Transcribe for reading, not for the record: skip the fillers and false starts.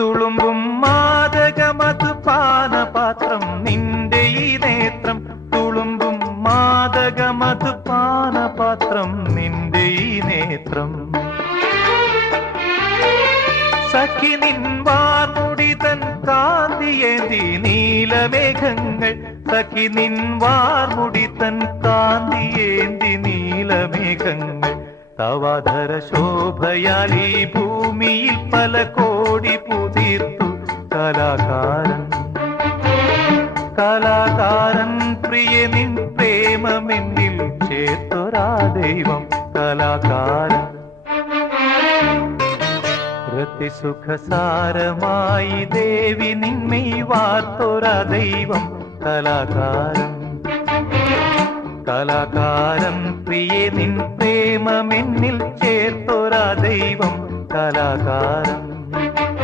തുളുമ്പും മാദകമധു പാനപാത്രം നിന്റെ ഈ നേത്രം. തുളുമ്പും മാദകമധു പാനപാത്രം നിന്റെ ഈ നേത്രം. സഖി നിൻ വാർമുടി തൻ കാന്തിയേന്തി നീലമേഘങ്ങൾ. സഖി നിൻ വാർമുടി തൻ കാന്തിയേന്തി നീലമേഘങ്ങൾ. തവാധര ശോഭയാൽ ഈ ഭൂമിയിൽ പല കോടി പുതിർത്തു കലാകാരൻ. കലാകാരൻ പ്രിയ നിൻ പ്രേമമെന്നിൽ ചേർത്തൊരാ ദൈവം കലാകാരൻ. രതിസുഖസാരമായി ദേവി നിന്മൈ വാർത്തൊരാ ദൈവം കലാകാരൻ. കലാകാരൻ പ്രിയ നിൻ പ്രേമമെന്നിൽ ചേർത്തൊരാ ദൈവം കലാകാരൻ.